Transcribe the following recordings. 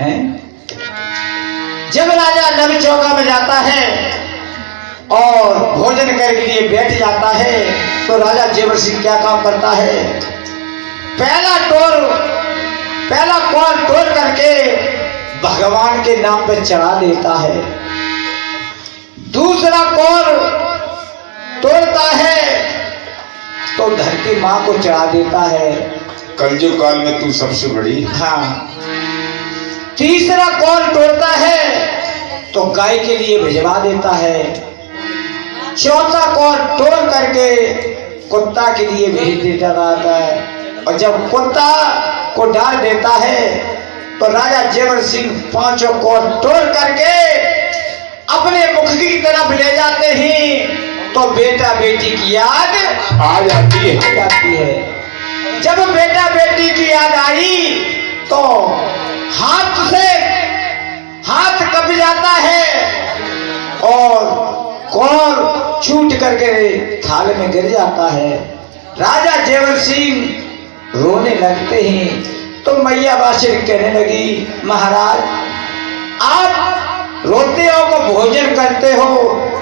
हैं? जब राजा नव चौका में जाता है और भोजन करने के लिए बैठ जाता है तो राजा जेवर सिंह क्या काम करता है? पहला कौर तोड़ करके भगवान के नाम पे चढ़ा देता है। दूसरा कौर तोड़ता है तो धरती माँ को चढ़ा देता है। कलयुग काल में तू सबसे बड़ी। हाँ। तीसरा कौर तोड़ता है तो गाय के लिए भिजवा देता है। चौथा कौर तोड़ करके कुत्ता के लिए भेज देता रहता है और जब कुत्ता को डाल देता है तो राजा जेवर सिंह पांचों कौर तोड़ करके अपने मुख की तरफ ले जाते हैं तो बेटा बेटी की याद आ जाती है। जब बेटा बेटी की याद आई तो हाथ कब जाता है और कौर छूट करके थाल में गिर जाता है। राजा जेवर सिंह रोने लगते हैं तो मैया बाशिर कहने लगी, महाराज आप रोते हो को भोजन करते हो,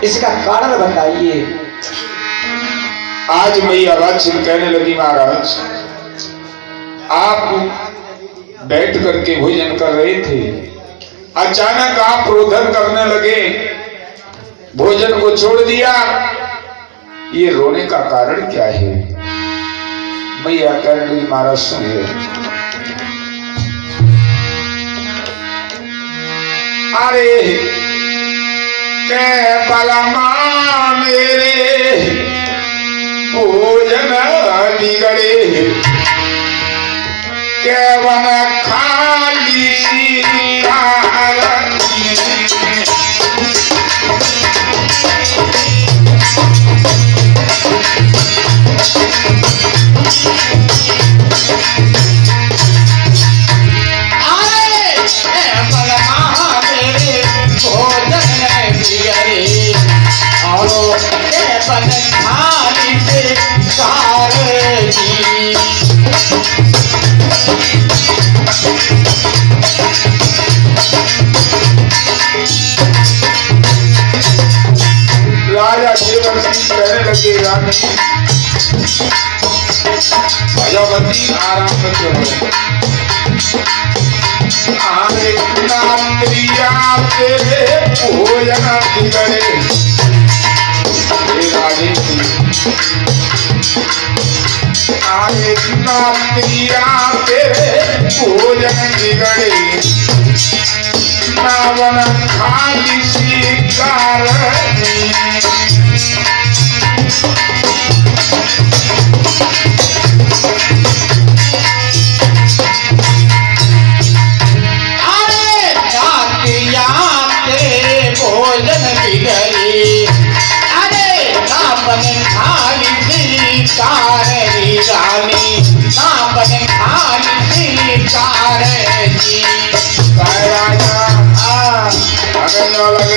इसका कारण बताइए। आज मैया बाशिर कहने लगी, महाराज आप बैठ करके भोजन कर रहे थे, अचानक आप रोदन करने लगे, भोजन को छोड़ दिया, ये रोने का कारण क्या है? मैया कहने लगी, महाराज सुनिए। अरे के बलमा मेरे भोजन बिगड़े, केवल खाली भगवती आराम करो। आरे नाम प्रिया तेरे भोजन बिगड़े, आरे नाम प्रिया तेरे भोजन बिगड़े, नावन खाली शिकार लग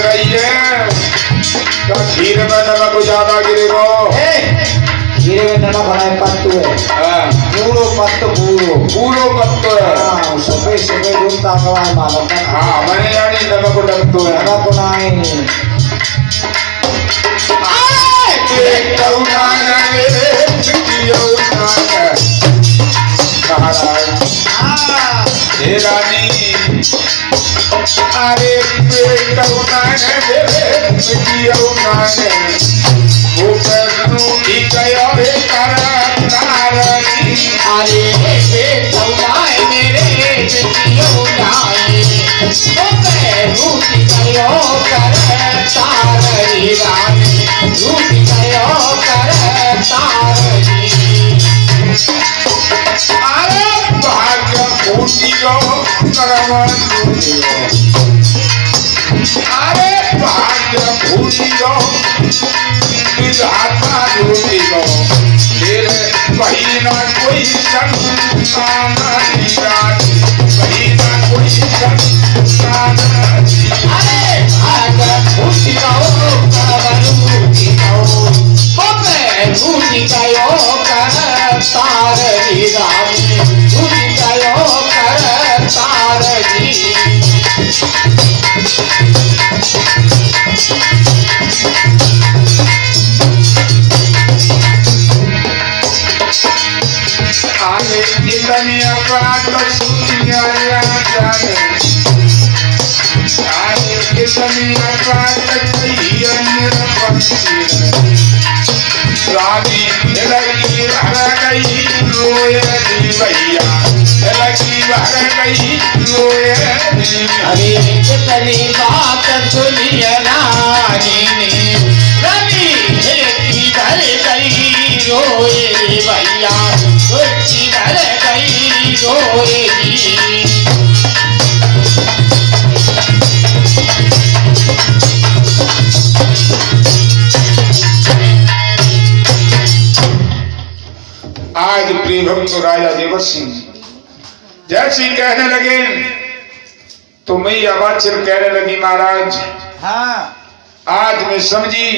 रही है तो खीर में नमक ज्यादा गिरेगा। खीर में नमक बनाए पत्तू है, पूरो पत्तो है। सुबह सुबह दूध ताकवा है मालूम है। हाँ मैंने यानी नमक डकतो है। नमक बनाए रानी अरे अरे भाग्य भूली गो विधाता लूटी गो, फिर वही ना कोई संतान वही ना कोई संतान। अरे भाग्य भूली गो लूटी गो, भूली गयो कर तार रानी, भूली गयो कर तार जी। सुनिए रानी ने रवि किधर गई रोए भैया किधर गई रोएगी। आज प्रिय भक्त राजा देवर सिंह जैसे ही कहने लगे तो मैं आवाज से कहने लगी महाराज हाँ आज मैं समझी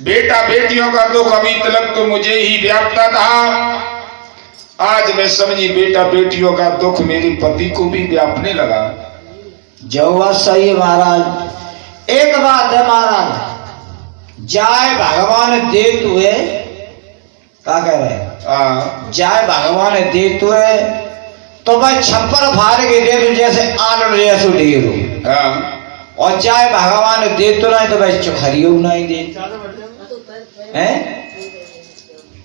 बेटा बेटियों का दुख अभी तक तो मुझे ही व्यापता था। आज मैं समझी बेटा बेटियों का दुख मेरे पति को भी व्यापने लगा। जो बात सही है महाराज। एक बात है महाराज, जाए भगवान देत हुए क्या कह रहे हैं, जाए भगवान देत हुए तो भाई छप्पर फाड़ के दे दो जैसे आलू जैसो ढेरो, और चाहे भगवान दे तो नहीं तो भाई चुखरियो नहीं दे हैं।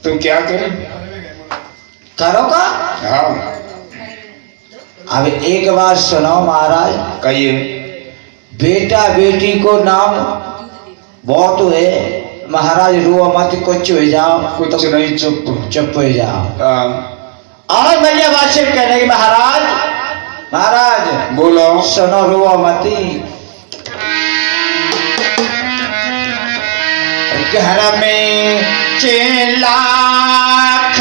तो क्या करें करो का। हाँ अब एक बात सुनो महाराज, कहिए। बेटा बेटी को नाम बहुत हुए महाराज, रो मत कुछ हो जाओ, कुछ नहीं चुप चुप हो जाओ। और भैया बादशाह कहने की महाराज महाराज बोलो। सुनो रो मती। घर में 6 लाख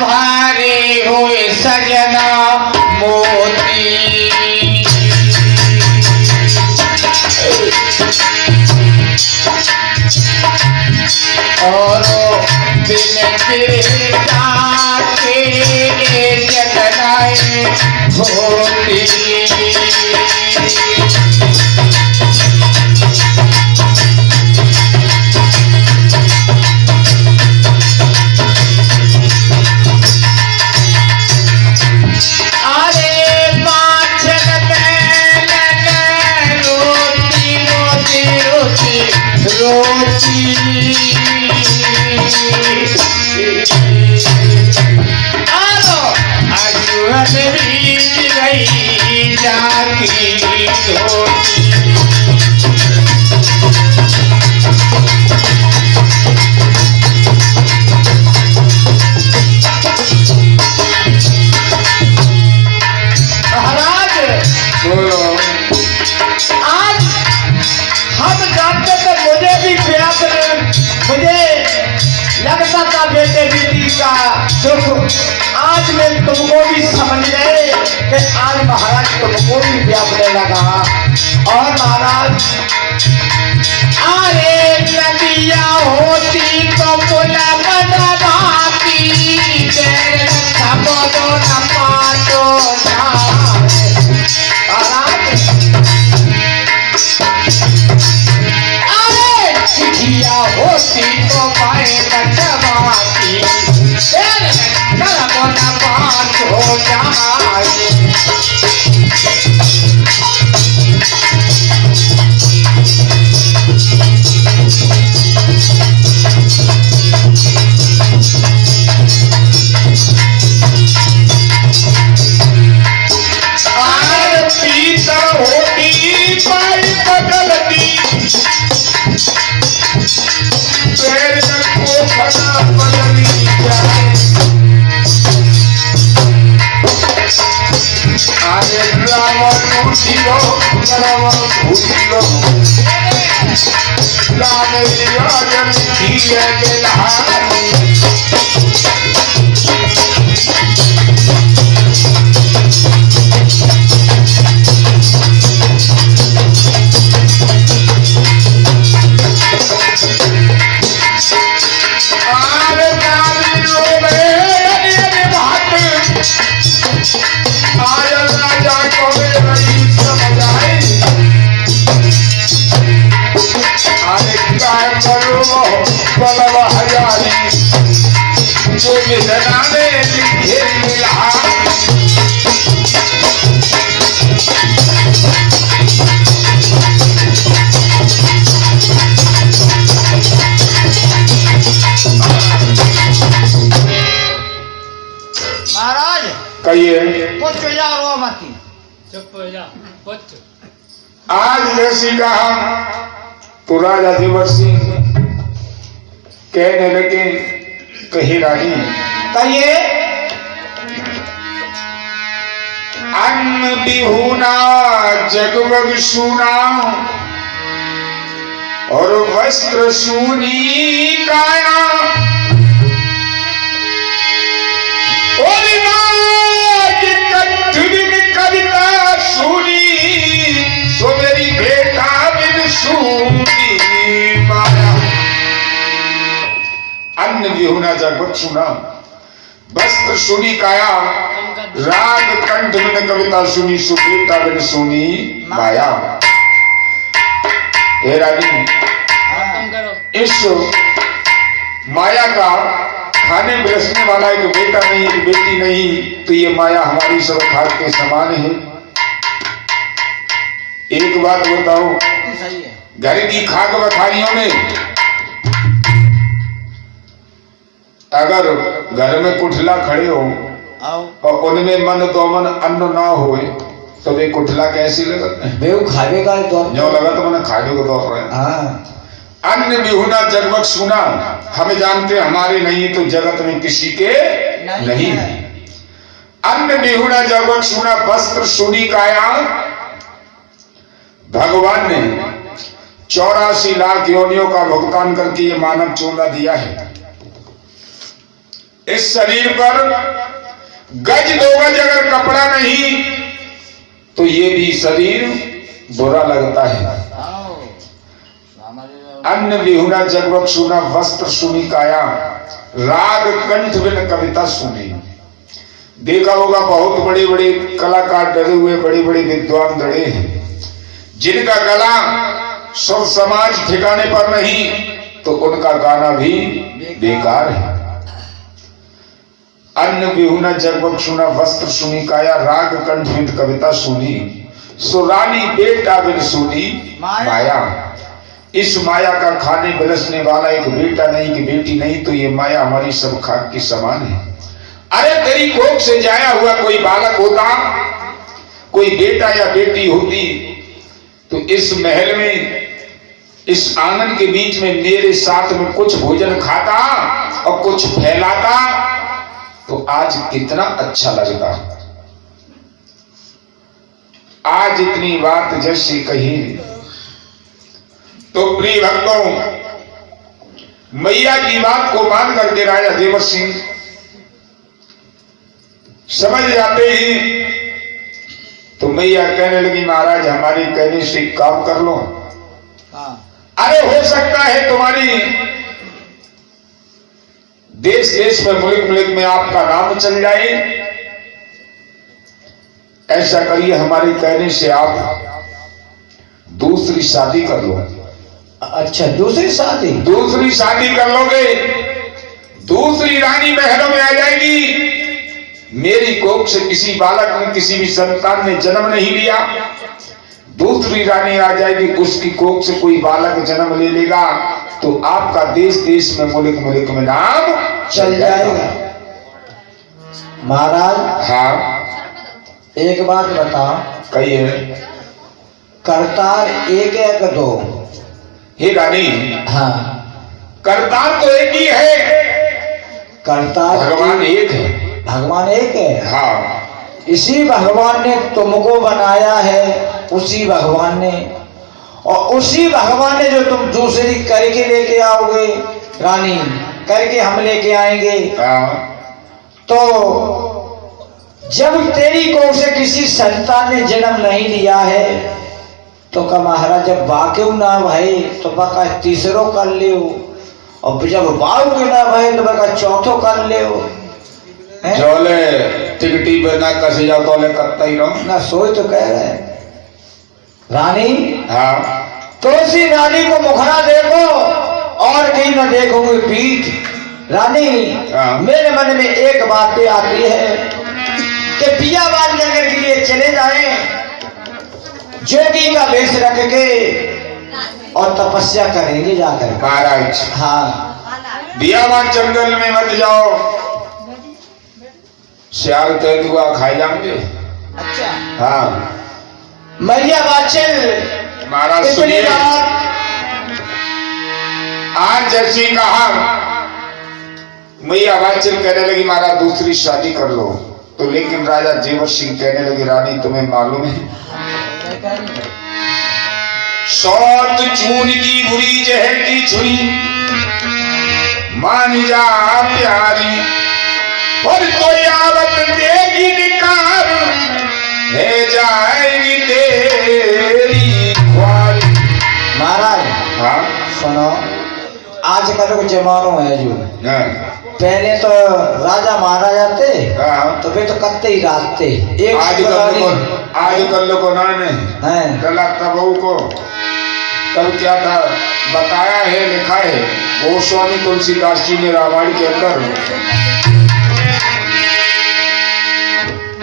भरे हुए सजना मोती, और बिन बेटा के जगनाए होती। बेटे बेटी का दुख आज मैं तुमको भी समझ गए कि आज महाराज तुमको भी व्यापने लगा। और महाराज अरे नदिया होती तो पुल बनवाती, सब न पातो अरे चिड़िया होती तो पाए बचवाती, हो जाए। कहिए। कुछ हो जा रो मती, चुप हो जा कुछ। आज जैसी कहा तो राजा देवर सिंह कहने लगे, कही रानी कहिए। अन्न बिहुना जगवग सूना और वस्त्र सूनी काया, और नाग कंठ बिन कविता सूनी, सो मेरी बेटा बिन सूनी माया। अन्न बिहुना जगवग सूना, वस्त्र सूनी काया, राग कंठ बिन कविता सुनी, सो बेटा बिन सूनी माया। हे रानी, इस माया का खाने बिरसने वाला एक बेटा नहीं, एक बेटी नहीं, तो ये माया हमारी सब खाद के समान है। एक बात बताओ, घर की खाक बखारियों में अगर घर में कुठला खड़े हो और उनमें मन तो मन अन्न ना हो, तो वे कुठला कैसी लगत है? बेऊ खावेगा तो जो लगा तो मैंने खाने को दौड़ रहे हैं। हाँ। अन्न बिहुना जगवग सूना, हम जानते हमारे नहीं तो जगत में किसी के नहीं है। अन्न बिहुना जगवग सूना, वस्त्र सूनी काया। भगवान ने 84 लाख योनियों का भुगतान करके ये मानव चोला दिया है। इस शरीर पर गज 2 गज अगर कपड़ा नहीं तो ये भी शरीर बुरा लगता है। अन्न बिहुना जगवग सूना, वस्त्र सूनी काया, राग कंठ बिन कविता सूनी। देखा होगा बहुत बड़े बड़े कलाकार डरे हुए, बड़े बड़े विद्वान डरे हैं, जिनका गला सब समाज ठिकाने पर नहीं तो उनका गाना भी बेकार है। अन्न बिहुना जगवग सूना, वस्त्र सूनी काया, राग कंठ बिन कविता सूनी, सो रानी बेटा बिन सूनी माया। इस माया का खाने बिलसने वाला एक बेटा नहीं कि बेटी नहीं, तो ये माया हमारी सब खाक की समान है। अरे तेरी कोख से जाया हुआ कोई बालक होता, कोई बेटा या बेटी होती, तो इस महल में, इस आंगन के बीच में मेरे साथ में कुछ भोजन खाता और कुछ फैलाता, तो आज कितना अच्छा लगता। आज इतनी बात जैसी कही तो प्रिय भक्तों, मैया की बात को मान करके राजा देवर सिंह समझ जाते ही तो मैया कहने लगी, महाराज हमारे कहने से काम कर लो। अरे हो सकता है तुम्हारी देश देश में, मुल्क मुल्क में आपका नाम चल जाए। ऐसा करिए, हमारे कहने से आप दूसरी शादी कर लो। अच्छा, दूसरी शादी? दूसरी शादी कर लोगे, दूसरी रानी महलों में आ जाएगी। मेरी कोख से किसी बालक ने, किसी भी संतान ने जन्म नहीं लिया, दूसरी रानी आ जाएगी, उसकी कोख से कोई बालक जन्म ले लेगा, तो आपका देश देश में, मुल्क मुल्क में नाम चल जाएगा। महाराज, हाँ एक बात बताओ। कहिए। करतार एक है कि 2? हे रानी, हाँ, करतार तो एक ही है। करतार भगवान एक है। भगवान एक है। हाँ, इसी भगवान ने तुमको बनाया है, उसी भगवान ने, और उसी भगवान ने जो तुम दूसरी करके लेके आओगे रानी, करके हम लेके आएंगे। तो जब तेरी कोख से किसी संतान ने जन्म नहीं लिया है, तो का महाराज जब बाके ना भाई तो बका तीसरो कर ले, और जब बाऊ के ना भाई तो बका चौथो कर ले। जोले टिकटी पे ना कसे जाओ तो ले करता ही रहो ना, सोच तो कह रहे रानी। हाँ, तो इसी रानी को मुखरा देखो और कहीं ना देखोगे पीठ। रानी, हाँ। मेरे मन में एक बात आती है कि पियावाल जंगल के लिए चले जाएं, जोगी का वेश रख के और तपस्या करेंगे जाकर। महाराज, हाँ, बियावान जंगल में मत जाओ, सियार तेंदुआ खाए जाएंगे। अच्छा। हाँ, मैया बाचल महाराज इतनी सुनिए, बात आज जैसी कहा मैया वाचल कहने लगी महाराज दूसरी शादी कर लो, तो लेकिन राजा जेवर सिंह कहने लगे रानी तुम्हें मालूम है सौत चून की बुरी जहर की छुरी मान जा प्यारी और तो आवत देगी निकार है जाएगी तेरी ख्वारी। महाराज हाँ सुनो, आजकल को जमानो है जो पहले तो राजा महाराजा थे, हाँ तो वे तो कत्ते ही रात थे। एक आजकल को ना नहीं गला तबू को तब क्या था बताया है, लिखा है गोस्वामी तुलसीदास जी ने रामायण के अंदर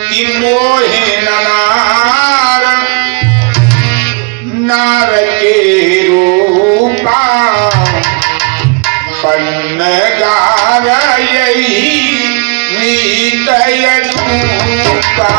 कि मोहे नार नार के रूपा पन्नगार यही रीतय रूपा।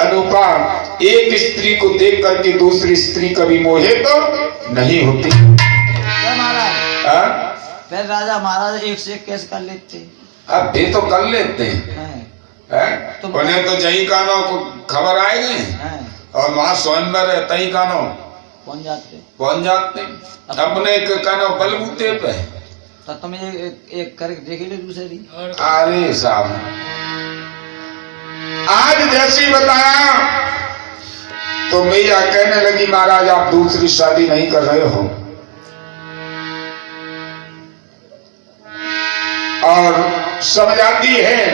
अनुपा, एक स्त्री को देख करके दूसरी स्त्री कभी मोहे तो नहीं होती। फिर राजा महाराज एक से एक कैसे कर लेते? अब भी तो कर लेते हैं, तो उन्हें तो जही कानो को खबर आएगी और वहाँ स्वयंवर है तही कानो पहुंच जाते अपने कानो बलबूते पे। तो तुम एक करके देख ले दूसरी। अरे साहब आज जैसी बताया तो मैया कहने लगी महाराज आप दूसरी शादी नहीं कर रहे हो, और समझाती है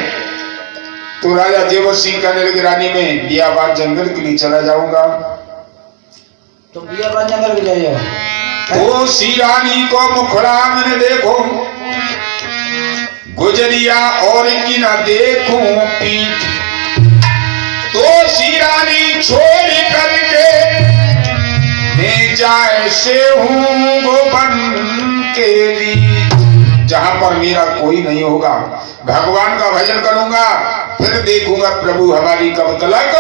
तो राजा जेवर सिंह कहने लगे रानी में बियाबान जंगल के लिए चला जाऊंगा। तो बियाबान जंगल के लिए वो सी रानी को मुखड़ा मैंने देखो गुजरिया और की ना देखूं पीठ, तो सी रानी छोड़ करके ले जाए से हूँ गोपन के लिए, जहां पर मेरा कोई नहीं होगा भगवान का भजन करूंगा, फिर देखूंगा प्रभु हमारी कब तलक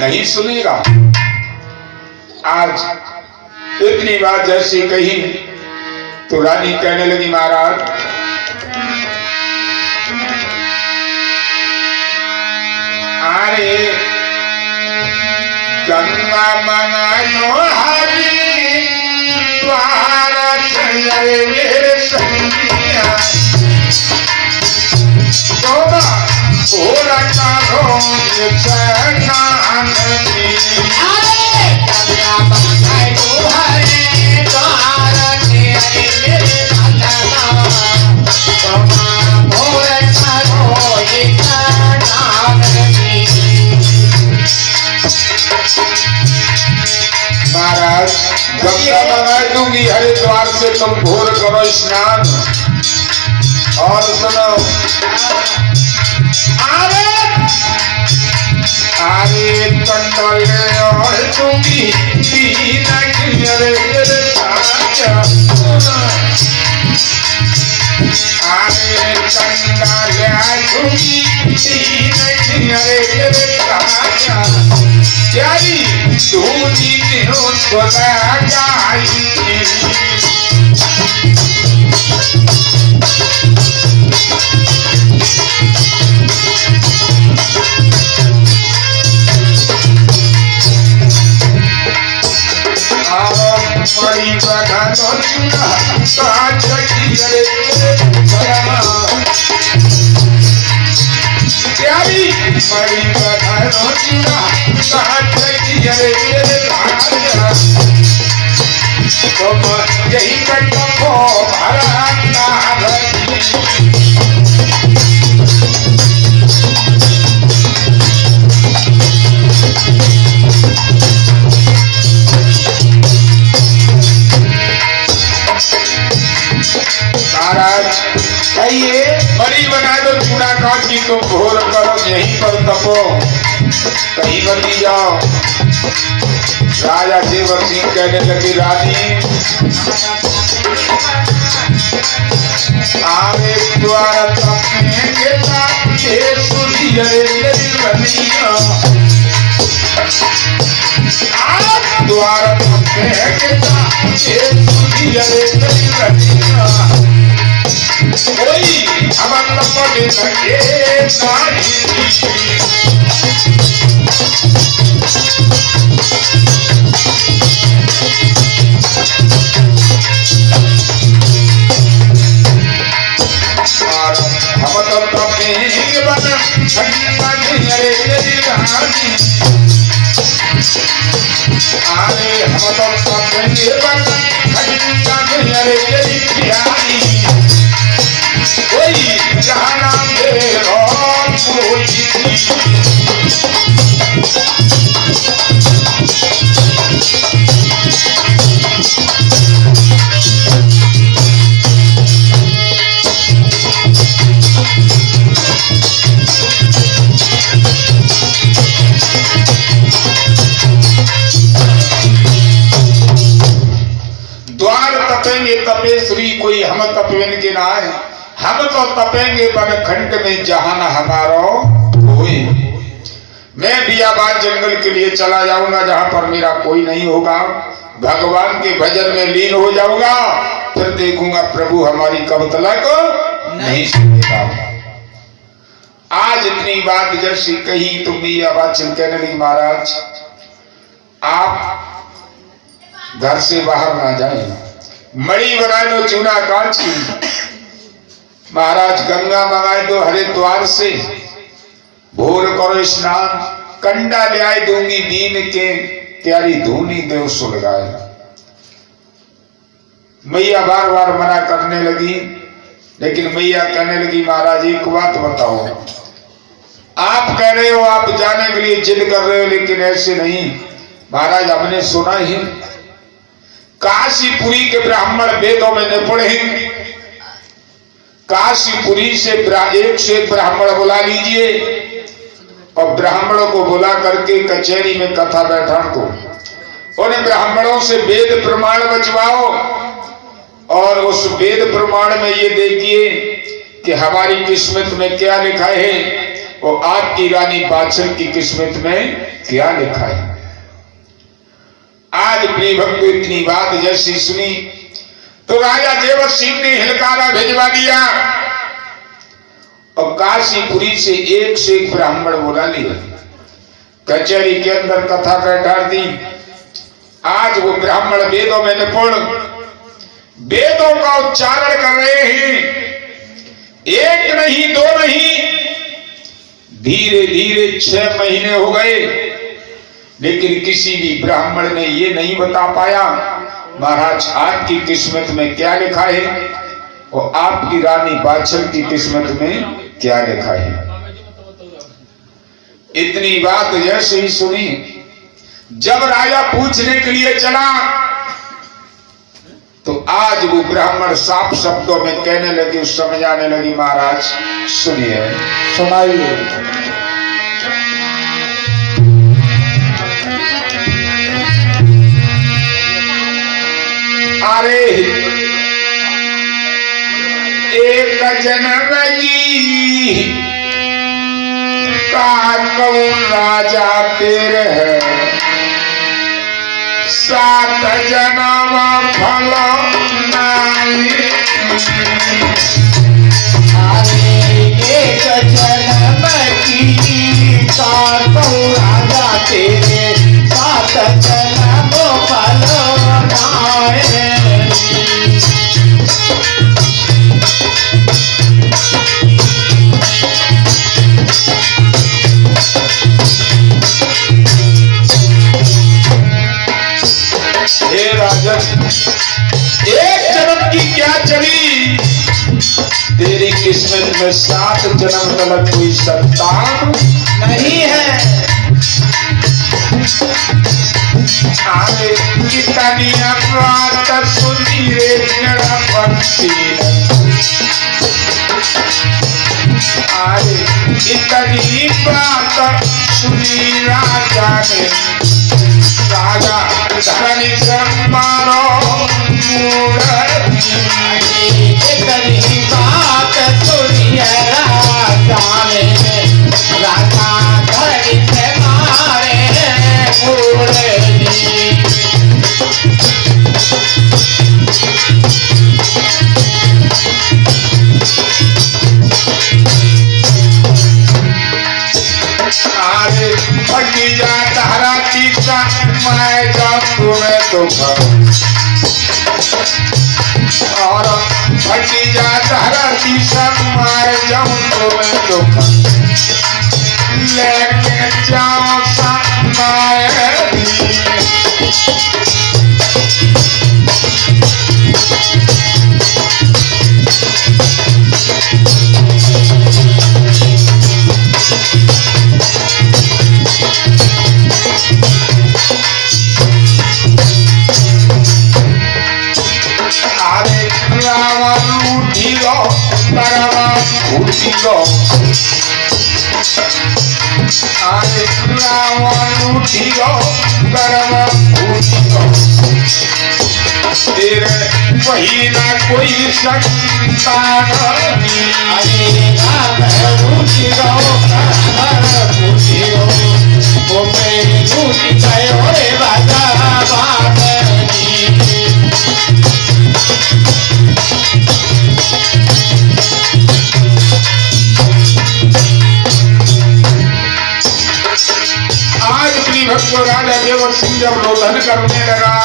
नहीं सुनेगा। आज इतनी बात जैसी कही तो रानी कहने लगी महाराज अरे गंगा मंगानो हरी द्वारा चले मेरे संगिया तोबा पूरा कारो ये चनान की। अरे गंगा मंगानो हरी द्वारा चले मेरे संगिया तोबा पूरा कारो ये चनान की। महाराज गंगा मंगा दूंगी हरिद्वार से, तुम भोर करो स्नान। और सुनो आरे कंडल और दूंगी आरे कंडल प्यारी दूनी दिनों सोना जाई मरी बधारो चूड़ा काट की अरे मेरे राजा तुम यही कटो भारत महाराज कहिए। बड़ी बना दो चूड़ा काट की तुम भोर करो यहीं पर तपो कहीं बदली जाओ। राजा जेवर सिंह कहने लगे रानी आवे द्वार तपने के ताके सुधी रे मेरी बनिया आवे द्वार तपने के ताके सुधी रे मेरी बनिया कोई अमन पड़े लगे नाही हम तो तपेंगे बन ठंडा अरे मेरी रानी आरे हम तो तपेंगे बन ठंडा अरे मेरी प्यारी कोई जहाना मेरो कोई द्वार तपेंगे तपेश्वरी कोई हम तपवेन के ना है हम तो तपेंगे बन खंड में जहान हमारो कोई। मैं बियाबान जंगल के लिए चला जाऊंगा जहां पर मेरा कोई नहीं होगा भगवान के भजन में लीन हो जाऊंगा फिर देखूंगा प्रभु हमारी कब तलक नहीं सुनेगा। आज इतनी बात जैसी कही तो बियाबान कहने लगी महाराज आप घर से बाहर ना जाए मणि बनाए दो चूना कांच की महाराज गंगा मंगाए दो हरिद्वार से भोर करो स्नान कंडा ले आए दूंगी दीन के त्यारी धूनी देव सुलगाए। मैया बार बार मना करने लगी लेकिन मैया कहने लगी महाराज एक बात बताओ आप कह रहे हो आप जाने के लिए जिद कर रहे हो लेकिन ऐसे नहीं महाराज हमने सुना ही काशीपुरी के ब्राह्मण वेदों में निपुण हैं काशीपुरी से एक से एक ब्राह्मण बुला लीजिए और ब्राह्मणों को बुला करके कचहरी में कथा बैठान को उन ब्राह्मणों से वेद प्रमाण बचवाओ और उस वेद प्रमाण में ये देखिए कि हमारी किस्मत में क्या लिखा है और आपकी रानी बादशाह की किस्मत में क्या लिखा है। आज प्रिय भक्तों इतनी बात जैसी सुनी तो राजा जेवर सिंह ने हिलकारा भिजवा दिया और काशीपुरी से एक ब्राह्मण बुला लिया कचहरी के अंदर कथा बैठा दी। आज वो ब्राह्मण वेदों में निपुण वेदों का उच्चारण कर रहे हैं एक नहीं दो नहीं धीरे धीरे 6 महीने हो गए लेकिन किसी भी ब्राह्मण ने ये नहीं बता पाया महाराज आपकी किस्मत में क्या लिखा है और आपकी रानी बादशाह की किस्मत में क्या लिखा है। इतनी बात जैसे ही सुनी जब राजा पूछने के लिए चला तो आज वो ब्राह्मण साफ शब्दों में कहने लगे समझाने लगी महाराज सुनिए सुनाइए। अरे एक जन्म की का कौन राजा तेरे है 7 जन्म फल नहीं। अरे एक जन्म की का कौन राजा तेरे 7 जन्म फल नहीं। किस्मत में 7 जन्म तक कोई संतान नहीं है। आगे कितनी बात सुनी रे मेरा पंछी, आगे इतनी बात सुनी राजा ने, राजा धनी सम्मानो मूढ़ी, इतनी बात सुनी राजा ने, राजा धनी से मारे मूढ़ी। आगे फटी जा तारा तीसा मैं जाऊं तुम्हें तो और फटी जा तारा तीसा मैं जाऊं तुम्हें तो लेके जाओ समाए वही ना कोई संतान, अरे राम रूठी गो रूठी गो, वो मेरी रूठी गयो रे बाजा बानी। आज प्रिय भक्तों राजा देवर सिंह जब रोदन करने लगा,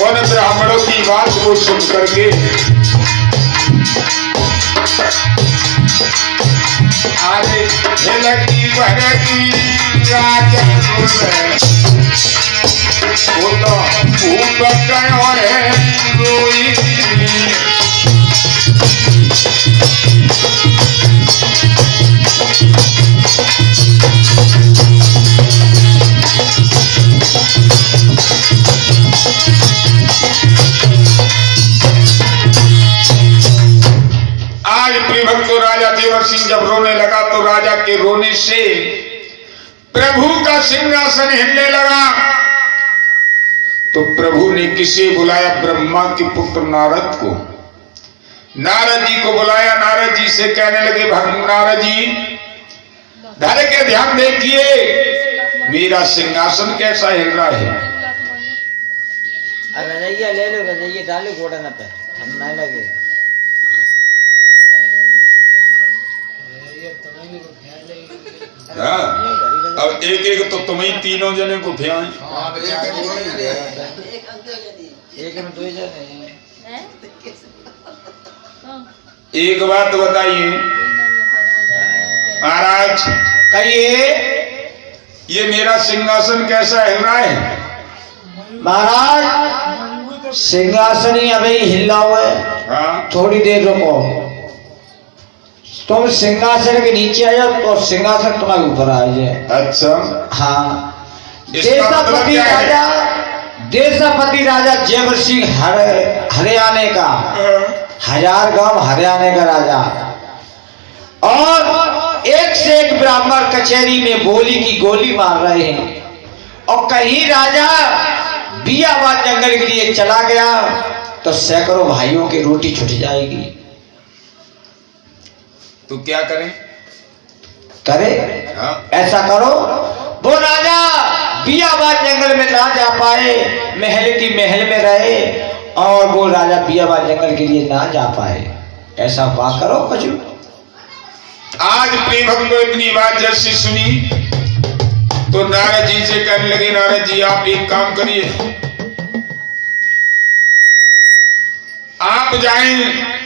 उन ब्राह्मणों की बात को सुन करके आगे झलकी भरती राजा वो तो ऊब गयो है रोई। राजा देवर सिंह जब रोने लगा तो राजा के रोने से प्रभु का सिंहासन हिलने लगा। तो प्रभु ने किसे बुलाया? ब्रह्मा के पुत्र नारद को। नारद जी को बुलाया। नारद जी से कहने लगे, भगवान नारद जी धर के ध्यान देखिए, मेरा सिंहासन कैसा हिल रहा है। रजैया ले लो, रजैया डालो घोड़ा न पे, हम नहीं लगेगा। हाँ, अब एक एक तो तुम्हें तीनों जने को ध्यान। एक में दो जने। एक बात बताइए महाराज, कहिए ये मेरा सिंहासन कैसा हिल रहा है? महाराज सिंहासन ही अभी हिला हुआ है। हाँ? थोड़ी देर रुको, तुम सिंहासन के नीचे आ जाओ तो सिंहासन तुम्हारे ऊपर आ जाए। अच्छा, हाँ। इसका मतलब क्या है? देशापति राजा जयवर सिंह हरियाणा का, 1000 गांव हरियाणा का राजा, और एक से एक ब्राह्मण कचहरी में बोली की गोली मार रहे हैं। और कहीं राजा बियाबाद जंगल के लिए चला गया तो सैकड़ों भाइयों की रोटी छूट जाएगी। तो क्या करें? करे हाँ? ऐसा करो, वो राजा बियाबाद जंगल में ना जा पाए, महल की महल में रहे, और वो राजा बियाबाद जंगल के लिए ना जा पाए। ऐसा बात करो कुछ। आज प्रिय भक्तों इतनी बात जैसी सुनी तो नारद जी से कहने लगे, नारद जी आप एक काम करिए, आप जाएं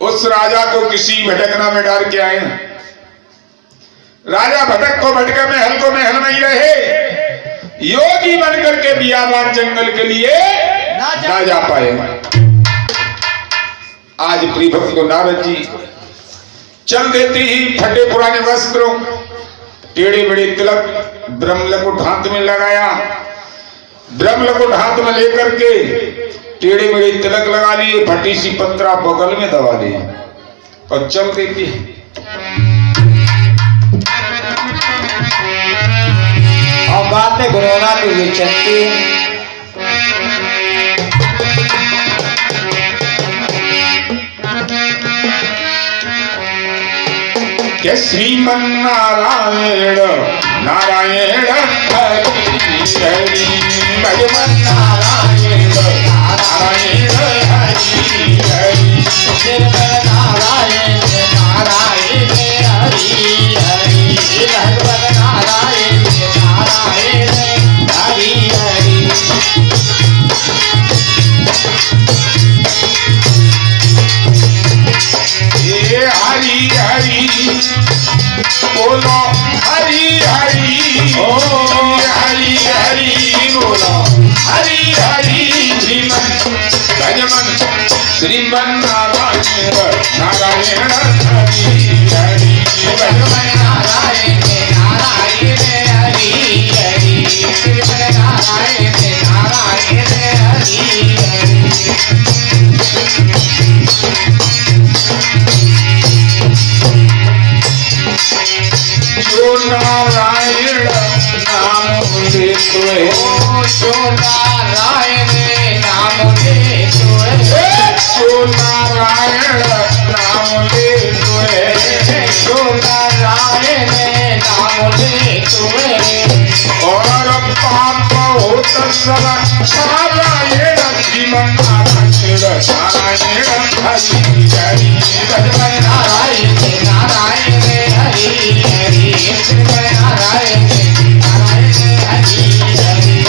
उस राजा को किसी भटकना में डाल के आए। राजा भटक को भटके महल में ही रहे, योगी बनकर के बियाबान जंगल के लिए ना ना जा पाए। आज प्रिय भक्त को नारद जी चल देते ही फटे पुराने वस्त्रों, टेढ़े बड़े तिलक, ब्रह्मलकुट हाथ में लगाया, ब्रह्मलकुट हाथ में लेकर के टेढ़े बड़े तिलक लगा लिए, फटी सी पत्रा बगल में दबा लिए और चल देती है। और बाद में गुनगुनाते हुए चलती है। के श्रीमन नारायण नारायण हरि हरि, भगवान नारायण नारायण हरि हरि, श्रीमन नारायण नारायण हरि हरि, भगवान नारायण नारायण हरि हरि। ये हरि हरि बोलो, हरि हरि ओ हरि हरि बोलो, हरि हरि श्रीमन भजमन श्रीमन नारायण नारायण हरि हरि, भगवान नारायण नारायण हरि हरि, श्रीमन नारायण नारायण हरि हरि। जो नारायण नाम लेते जो नारायण नाम लेते, जो नारायण नाम लेते, जो नारायण नाम लेते, और पाप होत सब नारायण जीवन नारायण नारायण हरि हरि, भगवान नारायण नारायण हरि हरि, श्रीमन नारायण नारायण हरि हरि।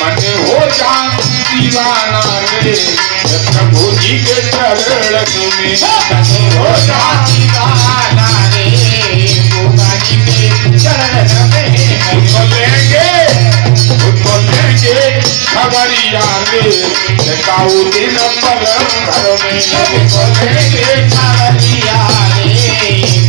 मन हो जा दीवाना रे प्रभु जी के चरण में, मन हो जा दीवाना रे गोगा जी के चरण में, उसको लेंगे खबरिया रे काऊ दिन पल घर में, उसको लेंगे खबरिया रे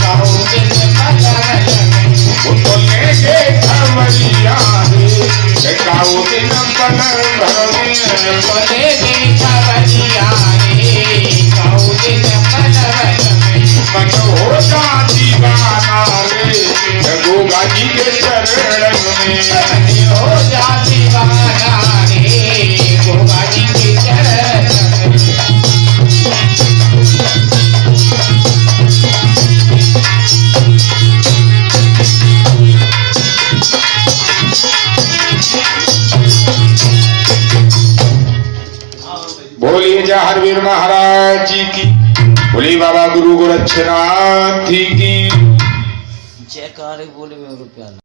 काऊ दिन पल घर में, उसको लेंगे खबरिया रे काऊ दिन पल घर में, उसको लेंगे खबरिया रे काऊ दिन पल घर में। मन हो जा दीवाना रे गोगा जी के चरण में, मन हो जा दीवाना रे गोगा जी के चरण में। बोलिए जय हरवीर महाराज जी की, बोलिए बाबा गुरु गोरक्षनाथ की। जयकारे बोले में रुपया